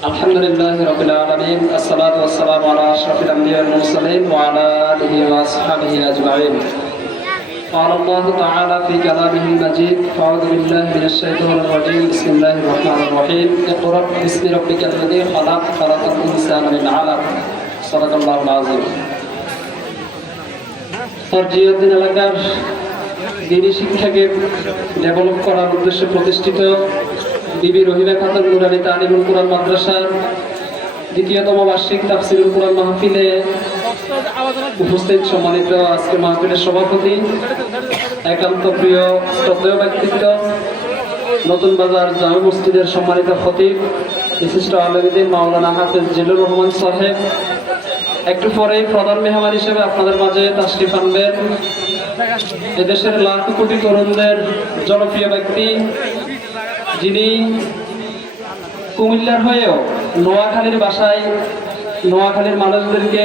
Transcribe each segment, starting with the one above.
الحمد لله رب العالمين الصلاة والسلام على أشرف الأنبياء والمرسلين وعلى آله وأصحابه أجمعين قال الله تعالى في كلامه المجيد أعوذ بالله من الشيطان الرجيم بسم الله الرحمن الرحيم اقرأ باسم ربك الذي خلق خلق الإنسان من علق صدق الله العظيم ফরজিউদ্দিন এলাকার দিনী শিক্ষাকে ডেভেলপ করার উদ্দেশ্যে প্রতিষ্ঠিত বিবি রহিমা খাতুন নুরানি তালিমুল কোরআন মাদ্রাসার দ্বিতীয়তম বার্ষিক তাফসিরুল কোরআন মাহফিলে উপস্থিত সম্মানিত আজকে মাহফিলের সভাপতি, একান্ত প্রিয় শ্রদ্ধেয় ব্যক্তিত্ব, নতুন বাজার জামে মসজিদের সম্মানিত খতিব, বিশিষ্ট আলমীদিন মাওলানা হাফেজ জিলুর রহমান সাহেব। একটু পরেই প্রধান মেহমান হিসেবে আপনাদের মাঝে তাশরিফ আনবেন। এদেশের লাখ কোটি তরুণদের জনপ্রিয় ব্যক্তি যিনি কুমিল্লার হয়েও নোয়াখালীর বাসায়, নোয়াখালীর মানুষদেরকে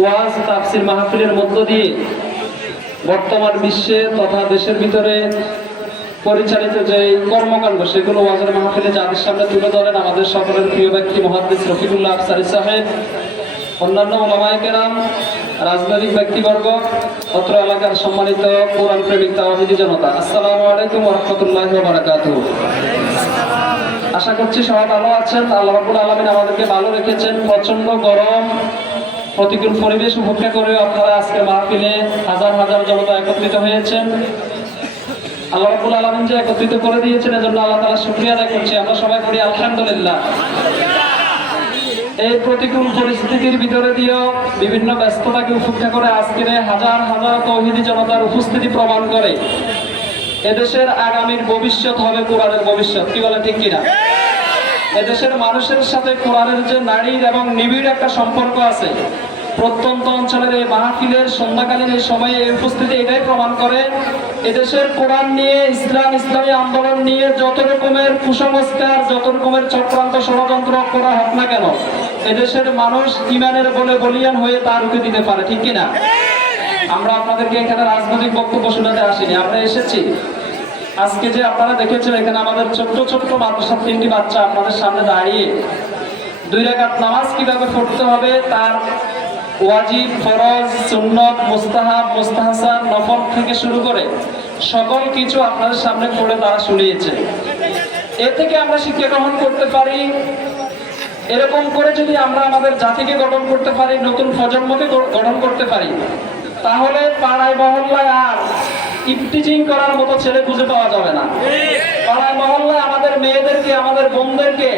ওয়াজ, তাফসির মাহফিলের মধ্য দিয়ে বর্তমান বিশ্বে তথা দেশের ভিতরে পরিচালিত যে কর্মকাণ্ড, সেগুলো ওয়াজের মাহফিলে যাদের সামনে তুলে ধরেন আমাদের সকলের প্রিয় ব্যক্তি মহাদ্দিস রফিকুল্লাহ আফসারি সাহেব, অন্যান্য ওলামায়কেরাম রাজনৈতিক ব্যক্তিবর্গ, অত্র এলাকার সম্মানিত কোরআন প্রেমিক তাওহিদি জনতা, আসসালামু আলাইকুম রহমতুল্লাহ বারাকাতুহ। আশা করছি সবাই ভালো আছেন। আল্লাহ আলামিন আমাদেরকে ভালো রেখেছেন। প্রচণ্ড গরম, প্রতিকূল পরিবেশ উপেক্ষা করে আপনারা আজকে মাহফিলে হাজার হাজার জনতা একত্রিত হয়েছেন। আল্লাহ আলামিন যে একত্রিত করে দিয়েছেন, এজন্য আল্লাহ তাআলা শুক্রিয়া আদায় করছি। আমরা সবাই করি আলহামদুলিল্লাহ। এই প্রতিকূল পরিস্থিতির ভিতরে দিয়েও বিভিন্ন ব্যস্ততাকে উপেক্ষা করে আজকের হাজার হাজার তৌহিদি জনতার উপস্থিতি প্রমাণ করে। এদেশের আগামীর ভবিষ্যৎ হবে কোরআনের ভবিষ্যৎ। কি বলে ঠিক কিনা? এদেশের মানুষের সাথে কোরআনের যে নারীর এবং নিবিড় একটা সম্পর্ক আছে, প্রত্যন্ত অঞ্চলের এই মাহফিলের সন্ধ্যাকালীন এই সময়ে এই উপস্থিতি এটাই প্রমাণ করে, এদেশের কোরআন নিয়ে, ইসলাম, ইসলামী আন্দোলন নিয়ে যত রকমের কুসংস্কার, যত রকমের চক্রান্ত ষড়যন্ত্র করা হোক না কেন এদেশের মানুষ ইমানের বলে বলিয়ান হয়ে তা রুখে দিতে পারে ঠিক কিনা? আমরা আপনাদেরকে এখানে রাজনৈতিক বক্তব্য শোনাতে আসিনি আমরা এসেছি। আজকে যে আপনারা দেখেছেন এখানে আমাদের ছোট্ট ছোট্ট মাদ্রাসার তিনটি বাচ্চা আপনাদের সামনে দাঁড়িয়ে। দুই রাকাত নামাজ কীভাবে পড়তে হবে তার ওয়াজিব ফরজ সুন্নত মুস্তাহাব মুস্তাহাসান নফল থেকে শুরু করে সকল কিছু আপনাদের সামনে পড়ে তারা শুনিয়েছে। এ থেকে আমরা শিক্ষা গ্রহণ করতে পারি এরকম করে যদি আমরা আমাদের জাতিকে গঠন করতে পারি, নতুন প্রজন্মকে গঠন করতে পারি, তাহলে পাড়ায় মহল্লায় আর ইফটিচিং করার মতো ছেলে খুঁজে পাওয়া যাবে না। পাড়ায় মহল্লায় আমাদের মেয়েদেরকে, আমাদের বোনদেরকে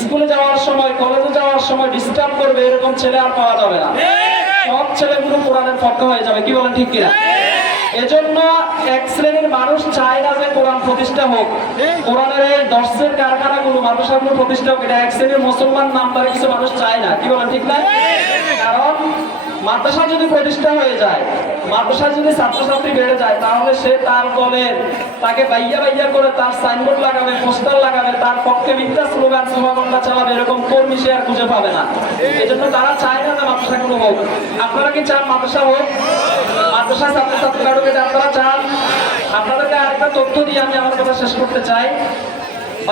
স্কুলে যাওয়ার সময়, কলেজে যাওয়ার সময় ডিস্টার্ব করবে, এরকম ছেলে আর পাওয়া যাবে না। সব ছেলেগুলো কোরআনের পক্ষ হয়ে যাবে, কি বলেন ঠিক কিনা? এজন্য এক শ্রেণির মানুষ চায় না যে কোরআন প্রতিষ্ঠা হোক। কোরআনের এই দর্শের কারখানাগুলো মাদ্রাসাগুলো প্রতিষ্ঠা হোক এটা এক শ্রেণির মুসলমান নামদারি কিছু মানুষ চায় না। কি বলেন ঠিক না? কারণ মাদ্রাসা যদি প্রতিষ্ঠা হয়ে যায় মাদ্রাসা যদি ছাত্রছাত্রী বেড়ে যায়, তাহলে সে তার দলের, তাকে বাইয়া বাইয়া করে তার সাইনবোর্ড লাগাবে পোস্টার লাগাবে, তার পক্ষে মিথ্যা স্লোগান সুমাগন্ধা চালাবে, এরকম কর্মী সে আর খুঁজে পাবে না। এজন্য তারা চায় না যে মাদ্রাসাগুলো হোক। আপনারা কি চান মাদ্রাসা হোক? মাদ্রাসা ছাত্রছাত্রীরা ঢুকে যে আপনারা চান? আপনাদেরকে আরেকটা তথ্য দিয়ে আমি আমার কথা শেষ করতে চাই।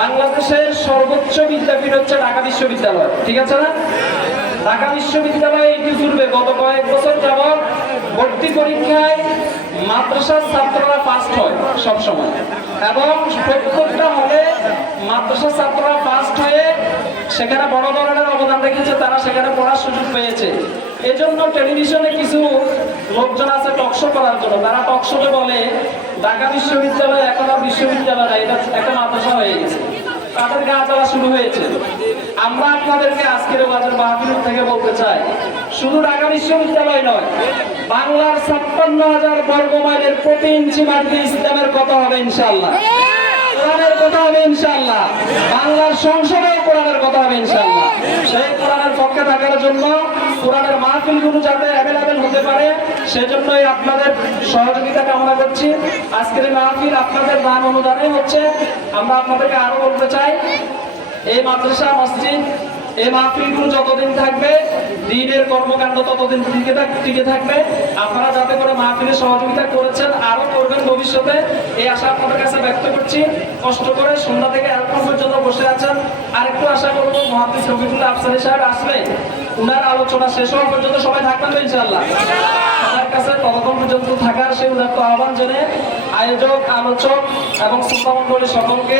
বাংলাদেশের সর্বোচ্চ বিদ্যাপীঠ হচ্ছে ঢাকা বিশ্ববিদ্যালয়। ঠিক আছে না? ঢাকা বিশ্ববিদ্যালয়ে ইতিপূর্বে গত কয়েক বছর যাবৎ ভর্তি পরীক্ষায় মাদ্রাসার ছাত্ররা ফার্স্ট হয় সবসময়। এবং প্রত্যেকটা হলে মাদ্রাসার ছাত্ররা ফার্স্ট হয়ে সেখানে বড় ধরনের অবদান রেখেছে, তারা সেখানে পড়ার সুযোগ পেয়েছে। এজন্য টেলিভিশনে কিছু লোকজন আছে টকশো করার জন্য। তারা টকশোতে বলে ঢাকা বিশ্ববিদ্যালয়, এখন আর বিশ্ববিদ্যালয় না, এটা একটা মাদ্রাসা হয়ে গেছে। তাদের গা জ্বালা শুরু হয়েছে। আমরা আপনাদেরকে আজকের বাজার মাহফিল থেকে বলতে চাই, শুধু ঢাকা বিশ্ববিদ্যালয় নয়, বাংলার ছাপ্পান্ন হাজার বর্গ মাইলের প্রতি ইঞ্চি মাটিতে ইসলামের কথা হবে ইনশাল্লাহ কোরআনের কথা হবে ইনশাল্লাহ বাংলার সংসদেও কোরআনের কথা হবে ইনশাল্লাহ সেই কোরআনের পক্ষে থাকার জন্য মাহফিলগুলো যাতে হতে পারে, সেজন্যই আপনাদের আজকের মাহফিল আপনাদের দান অনুদানে হচ্ছে। আমরা আপনাদেরকে আরও বলতে চাই এই মাদ্রাসা, মসজিদ, এই মাহফিলগুলো যতদিন থাকবে, দিনের কর্মকাণ্ড ততদিন টিকে টিকে থাকবে। আপনারা যাতে করে মাহফিলে সহযোগিতা করেছেন আরও করবেন ভবিষ্যতে। এই আশা আপনাদের কাছে ব্যক্ত করছি। কষ্ট করে সন্ধ্যা থেকে এখন পর্যন্ত বসে আছেন। আর একটু আশা করব মহাদিস রফিকুল্লাহ আফসারি সাহেব আসবে। উনার আলোচনা শেষ হওয়া পর্যন্ত সবাই থাকবেন সবার কাছে ততক্ষণ পর্যন্ত থাকার সেই উদাত্ত আহ্বান জেনে আয়োজক, আলোচক এবং শ্রোতামণ্ডলী সকলকে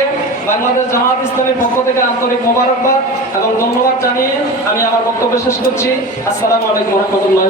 বাংলাদেশ জামাত ইসলামের পক্ষ থেকে আন্তরিক মোবারকবাদ এবং ধন্যবাদ জানিয়ে আমি আমার বক্তব্য শেষ করছি। আসসালামু আলাইকুম রহমতুল্লাহ